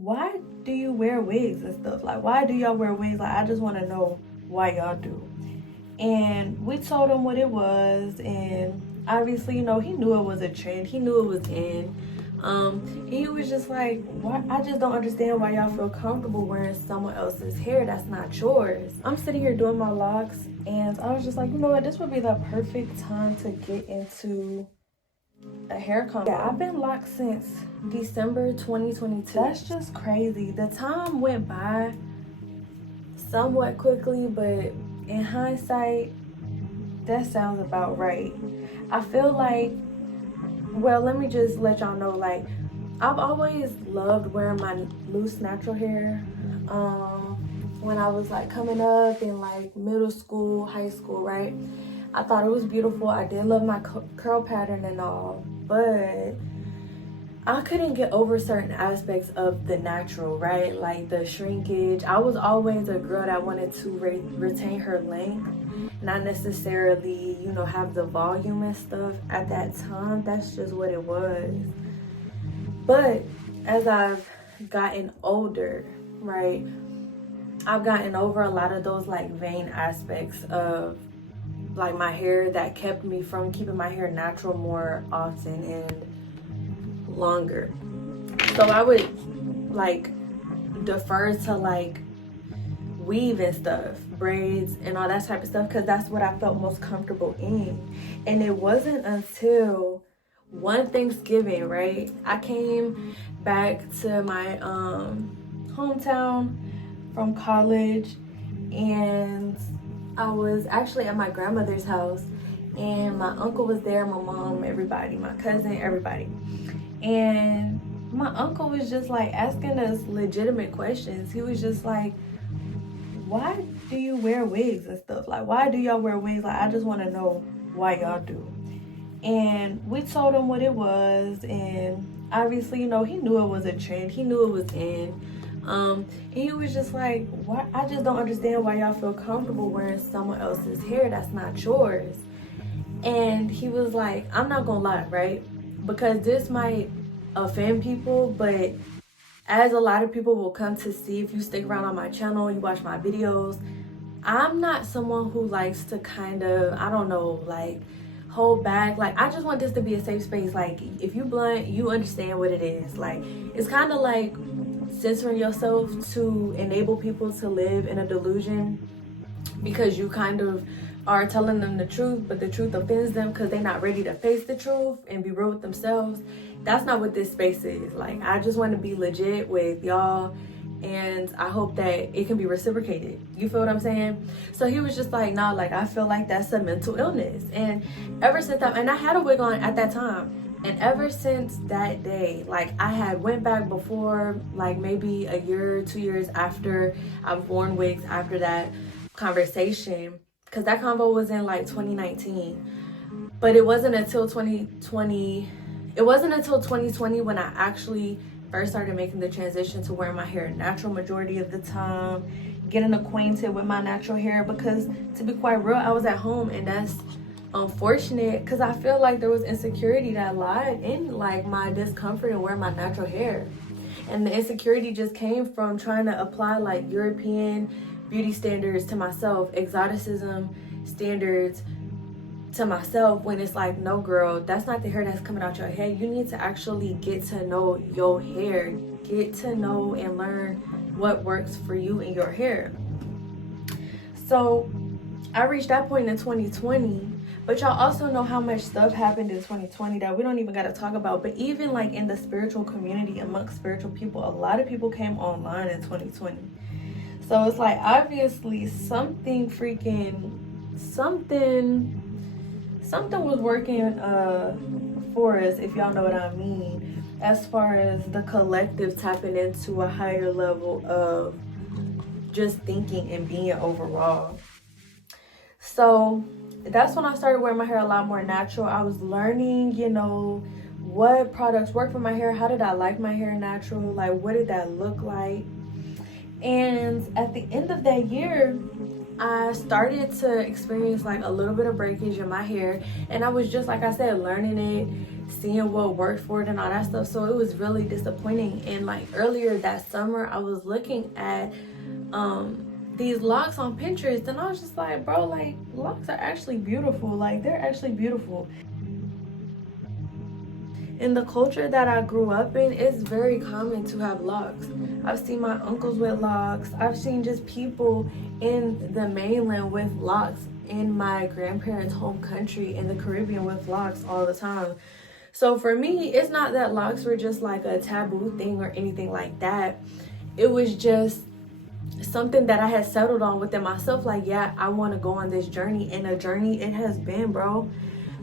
why do you wear wigs and stuff? Like, why do y'all wear wigs? Like, I just want to know why y'all do. And we told him what it was, and obviously, you know, he knew it was a trend. He knew it was in. He was just like, why? I just don't understand why y'all feel comfortable wearing someone else's hair that's not yours. I'm sitting here doing my locks, and I was just like, you know what? This would be the perfect time to get into a hair combo. Yeah, I've been locked since December 2022. That's just crazy. The time went by somewhat quickly, but in hindsight, that sounds about right. I feel like, well, let me just let y'all know, like, I've always loved wearing my loose natural hair. When I was like coming up in like middle school, high school, right? I thought it was beautiful. I did love my curl pattern and all, but I couldn't get over certain aspects of the natural, right? Like the shrinkage. I was always a girl that wanted to retain her length, not necessarily, you know, have the volume and stuff at that time. That's just what it was. But as I've gotten older, right, I've gotten over a lot of those like vain aspects of like my hair that kept me from keeping my hair natural more often and longer. So I would like defer to like weave and stuff, braids and all that type of stuff, because that's what I felt most comfortable in. And it wasn't until one Thanksgiving, right, I came back to my hometown from college, and I was actually at my grandmother's house, and my uncle was there, my mom, everybody, my cousin, everybody. And my uncle was just like asking us legitimate questions. He was just like, why do you wear wigs and stuff? Like, why do y'all wear wigs? Like, I just want to know why y'all do. And we told him what it was, and obviously, you know, he knew it was a trend. He knew it was in. And he was just like, why? I just don't understand why y'all feel comfortable wearing someone else's hair that's not yours. And he was like, I'm not gonna lie, right? Because this might offend people, but as a lot of people will come to see if you stick around on my channel, you watch my videos, I'm not someone who likes to kind of, I don't know, like hold back. Like, I just want this to be a safe space. Like, if you blunt, you understand what it is. Like, it's kind of like censoring yourself to enable people to live in a delusion, because you kind of are telling them the truth, but the truth offends them because they're not ready to face the truth and be real with themselves. That's not what this space is. Like, I just want to be legit with y'all, and I hope that it can be reciprocated. You feel what I'm saying? So he was just like, nah, like, I feel like that's a mental illness. And ever since that, and I had a wig on at that time, and ever since that day, like, I had went back before, like maybe a year, 2 years after I've worn wigs after that conversation, because that convo was in like 2019. But it wasn't until 2020, when I actually first started making the transition to wearing my hair natural majority of the time, getting acquainted with my natural hair, because to be quite real, I was at home, and that's unfortunate because I feel like there was insecurity that lied in like my discomfort in wearing my natural hair. And the insecurity just came from trying to apply like European beauty standards to myself, exoticism standards to myself, when it's like, no girl, that's not the hair that's coming out your head. You need to actually get to know your hair, get to know and learn what works for you in your hair. So I reached that point in 2020, but y'all also know how much stuff happened in 2020 that we don't even got to talk about. But even like in the spiritual community, amongst spiritual people, a lot of people came online in 2020. So it's like, obviously something was working for us, if y'all know what I mean, as far as the collective tapping into a higher level of just thinking and being overall. So that's when I started wearing my hair a lot more natural. I was learning, you know, what products work for my hair. How did I like my hair natural? Like, what did that look like? And at the end of that year, I started to experience like a little bit of breakage in my hair. And I was just, like I said, learning it, seeing what worked for it and all that stuff. So it was really disappointing. And like earlier that summer, I was looking at these locks on Pinterest, and I was just like, bro, like locks are actually beautiful. Like they're actually beautiful. In the culture that I grew up in, it's very common to have locks. I've seen my uncles with locks. I've seen just people in the mainland with locks, in my grandparents' home country in the Caribbean with locks all the time. So for me, it's not that locks were just like a taboo thing or anything like that. It was just something that I had settled on within myself. Like, yeah, I want to go on this journey, and a journey it has been, bro.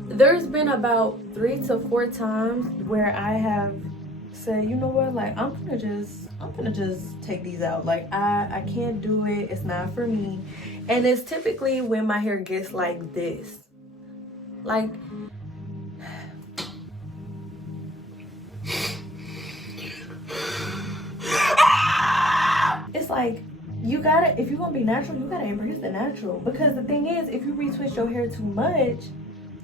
There's been about 3 to 4 times where I have said, you know what, like I'm gonna just take these out. Like I can't do it. It's not for me. And it's typically when my hair gets like this. Like it's like you gotta, if you're gonna be natural, you gotta embrace the natural. Because the thing is, if you retwist your hair too much,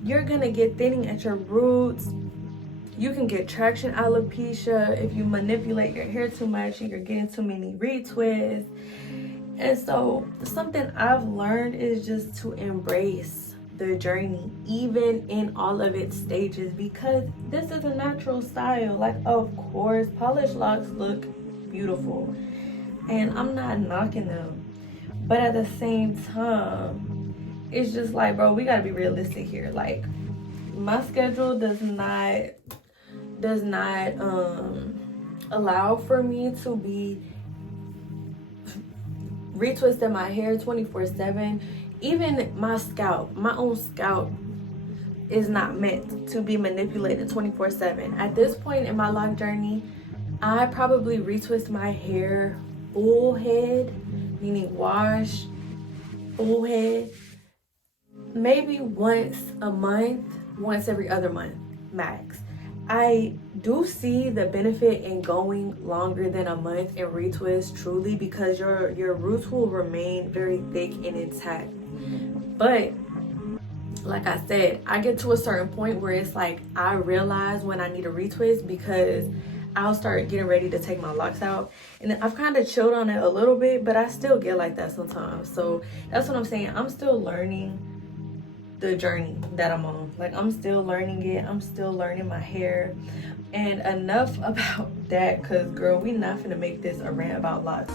you're gonna get thinning at your roots. You can get traction alopecia if you manipulate your hair too much and you're getting too many retwists. And so something I've learned is just to embrace the journey, even in all of its stages, because this is a natural style. Like, of course, polished locks look beautiful, and I'm not knocking them, but at the same time, it's just like, bro, we gotta be realistic here. Like, my schedule does not allow for me to be retwisting my hair 24/7. Even my scalp, my own scalp, is not meant to be manipulated 24/7. At this point in my lock journey, I probably retwist my hair full head, meaning wash, full head, maybe once a month, once every other month max. I do see the benefit in going longer than a month and retwist, truly, because your roots will remain very thick and intact. But like I said, I get to a certain point where it's like I realize when I need a retwist, because I'll start getting ready to take my locks out, and I've kind of chilled on it a little bit, but I still get like that sometimes. So that's what I'm saying. I'm still learning the journey that I'm on. Like, I'm still learning it. I'm still learning my hair. And enough about that, because girl, we not finna make this a rant about locks.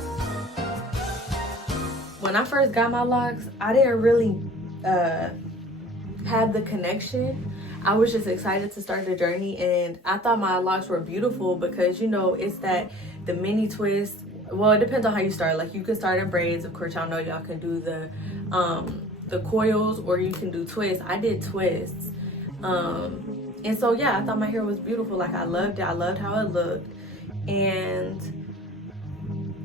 When I first got my locks, I didn't really have the connection. I was just excited to start the journey, and I thought my locks were beautiful because, you know, it's that the mini twist. Well, it depends on how you start. Like, you can start in braids. Of course, y'all know y'all can do the coils, or you can do twists. I did twists. And so yeah, I thought my hair was beautiful. Like, I loved it. I loved how it looked. And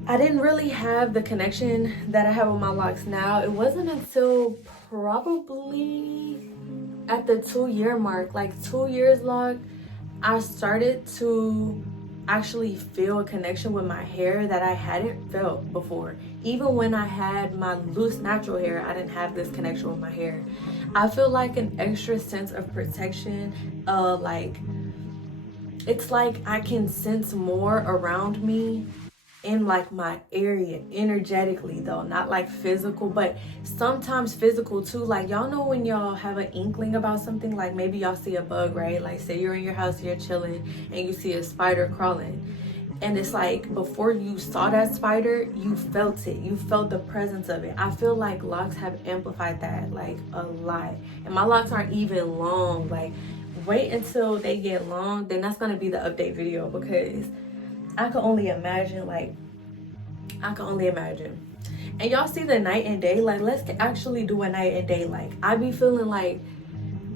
I didn't really have the connection that I have with my locks now. It wasn't until probably at the 2-year mark, like 2 years lock, I started to actually feel a connection with my hair that I hadn't felt before. Even when I had my loose natural hair, I didn't have this connection with my hair. I feel like an extra sense of protection. Like, it's like I can sense more around me in like my area energetically, though, not like physical, but sometimes physical too. Like, y'all know when y'all have an inkling about something, like maybe y'all see a bug, right? Like, say you're in your house, you're chilling, and you see a spider crawling, and it's like before you saw that spider, you felt it, you felt the presence of it. I feel like locks have amplified that like a lot. And my locks aren't even long. Like, wait until they get long, then that's gonna be the update video, because I can only imagine. Like, I can only imagine. And y'all see the night and day. Like, let's actually do a night and day. Like, I be feeling like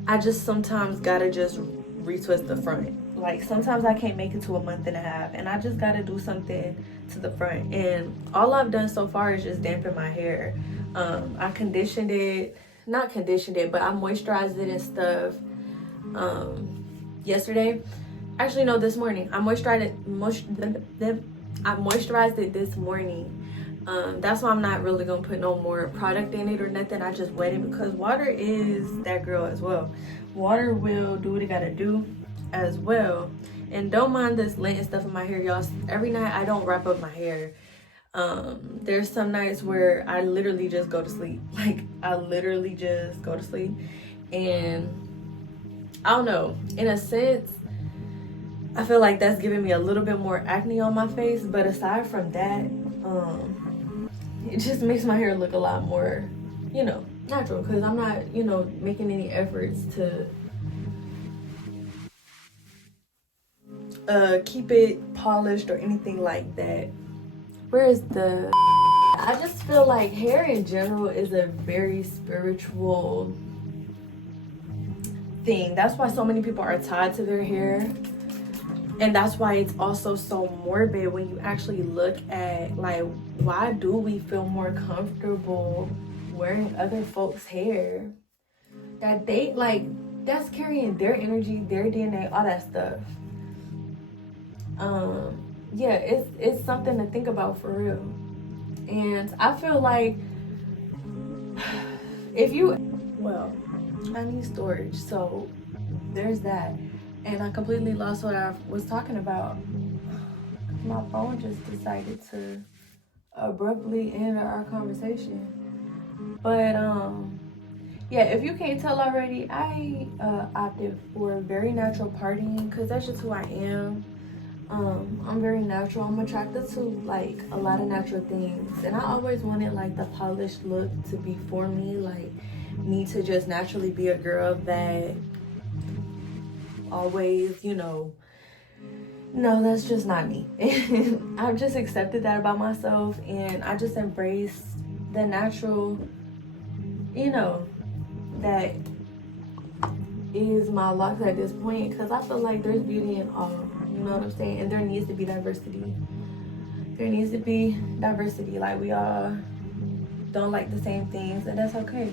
I just sometimes gotta just retwist the front. Like, sometimes I can't make it to a month and a half, and I just gotta do something to the front. And all I've done so far is just dampen my hair. I conditioned it, not conditioned it, but I moisturized it and stuff yesterday. Actually, no, this morning. I moisturized it this morning. That's why I'm not really gonna put no more product in it or nothing. I just wet it because water is that girl as well. Water will do what it gotta do. as well. And don't mind this lint and stuff in my hair, y'all. Every night I don't wrap up my hair. There's some nights where I literally just go to sleep. Like, I literally just go to sleep. And I don't know, in a sense, I feel like that's giving me a little bit more acne on my face. But aside from that, it just makes my hair look a lot more, you know, natural, because I'm not, you know, making any efforts to keep it polished or anything like that. Where's the... I just feel like hair in general is a very spiritual thing. That's why so many people are tied to their hair. And that's why it's also so morbid when you actually look at, like, why do we feel more comfortable wearing other folks' hair? That they, like, that's carrying their energy, their DNA, all that stuff. Yeah, it's something to think about for real. And I feel like if you, well, I need storage, so there's that. And I completely lost what I was talking about. My phone just decided to abruptly end our conversation. But yeah, if you can't tell already, I opted for very natural partying because that's just who I am. I'm very natural. I'm attracted to like a lot of natural things, and I always wanted like the polished look to be for me, like me to just naturally be a girl that always, you know, no, that's just not me. I've just accepted that about myself, and I just embrace the natural, you know, that is my Locs at this point, because I feel like there's beauty in all, you know what I'm saying? And there needs to be diversity. There needs to be diversity. Like, we all don't like the same things, and that's okay.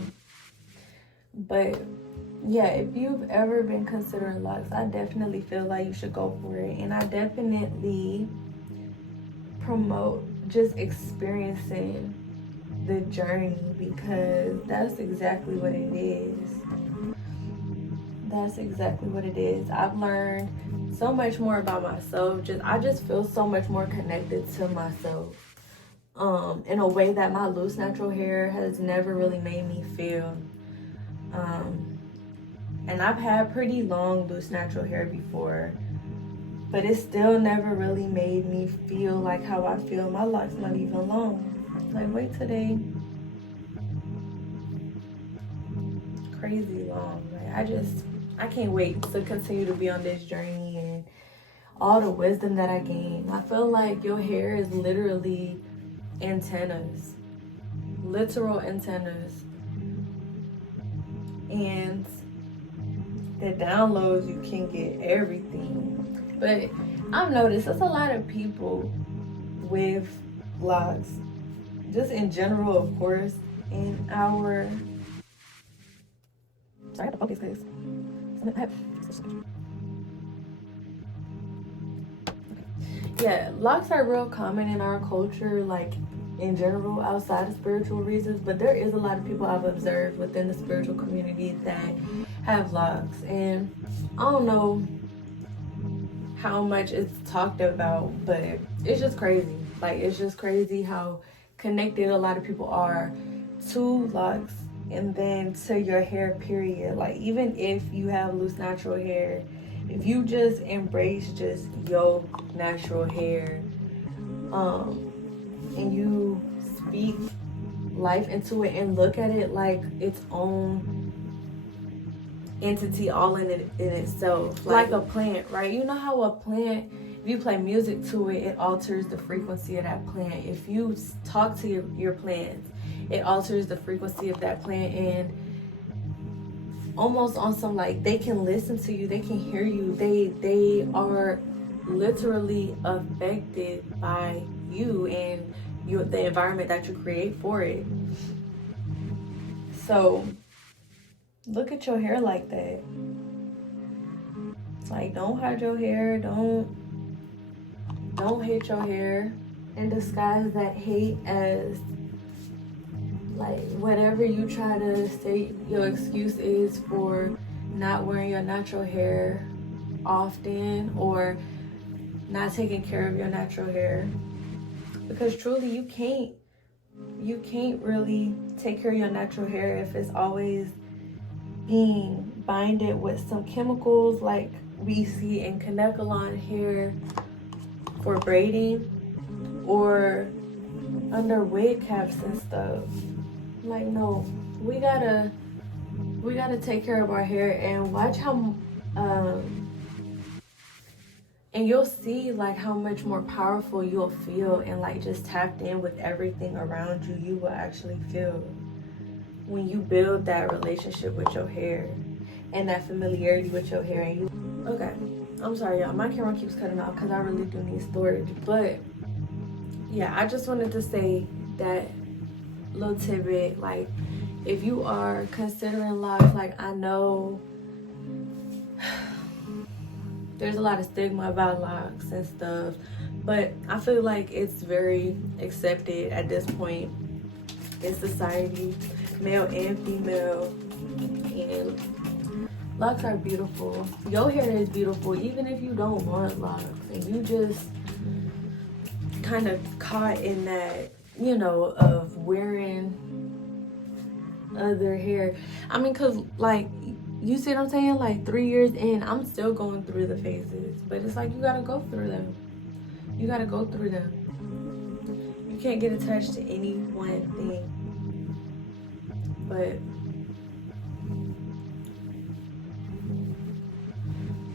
But yeah, if you've ever been considering Locs, I definitely feel like you should go for it. And I definitely promote just experiencing the journey, because that's exactly what it is. That's exactly what it is. I've learned so much more about myself. I just feel so much more connected to myself. In a way that my loose natural hair has never really made me feel. And I've had pretty long loose natural hair before, but it still never really made me feel like how I feel. My Locs not even long. Like, wait till they crazy long. Like, I can't wait to continue to be on this journey and all the wisdom that I gain. I feel like your hair is literally antennas, literal antennas. And the downloads, you can get everything. But I've noticed there's a lot of people with Locs, just in general, of course, in our... Sorry, I have to focus because yeah, Locs are real common in our culture, like in general, outside of spiritual reasons. But there is a lot of people I've observed within the spiritual community that have Locs, and I don't know how much it's talked about, but it's just crazy. Like, it's just crazy how connected a lot of people are to Locs, and then to your hair, period. Like, even if you have loose natural hair, if you just embrace just your natural hair, and you speak life into it and look at it like its own entity, all in itself, like a plant, right? You know how a plant, if you play music to it, it alters the frequency of that plant. If you talk to your plants, it alters the frequency of that plant. And almost on some, like, they can listen to you, they can hear you, they are literally affected by you and the environment that you create for it. So look at your hair like that. Like, don't hide your hair, don't hate your hair, and disguise that hate as like whatever you try to say your excuse is for not wearing your natural hair. often or not taking care of your natural hair, because truly you can't really take care of your natural hair if it's always being binded with some chemicals like we see in Kanekalon hair for braiding or under wig caps and stuff. Like, no, we gotta take care of our hair and watch how and you'll see like how much more powerful you'll feel and like just tapped in with everything around you. You will actually feel when you build that relationship with your hair and that familiarity with your hair. And you, okay, I'm sorry y'all, my camera keeps cutting off because I really do need storage. But yeah, I just wanted to say that little tidbit. Like, if you are considering locks, like, I know there's a lot of stigma about locks and stuff, but I feel like it's very accepted at this point in society, male and female, and locks are beautiful. Your hair is beautiful even if you don't want locks and you just kind of caught in that, you know, of wearing other hair. I mean, cause like, you see what I'm saying? Like 3 years in, I'm still going through the phases, but it's like you gotta go through them. You gotta go through them. You can't get attached to any one thing. But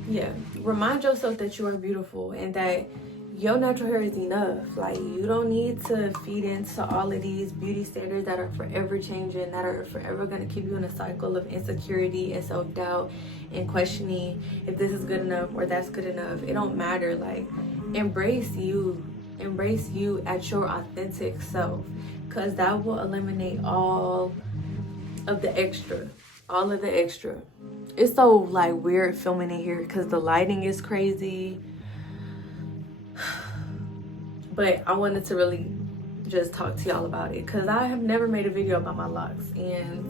yeah, remind yourself that you are beautiful and that your natural hair is enough. Like, you don't need to feed into all of these beauty standards that are forever changing, that are forever going to keep you in a cycle of insecurity and self-doubt and questioning if this is good enough or that's good enough. It don't matter. Like, embrace you at your authentic self, because that will eliminate all of the extra. It's so like weird filming in here because the lighting is crazy. But I wanted to really just talk to y'all about it because I have never made a video about my locks and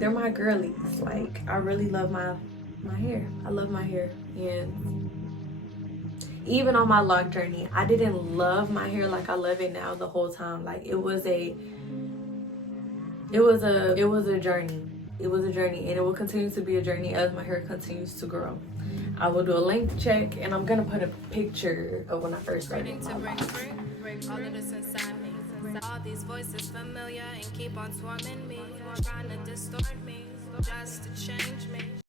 they're my girlies. Like, I really love my hair. I love my hair. And even on my lock journey, I didn't love my hair like I love it now the whole time. Like, it was a journey. It was a journey, and it will continue to be a journey as my hair continues to grow. I will do a length check, and I'm gonna put a picture of when I first started my locks. All of this inside me. All these voices familiar and keep on swarming me, trying to distort me just to change me.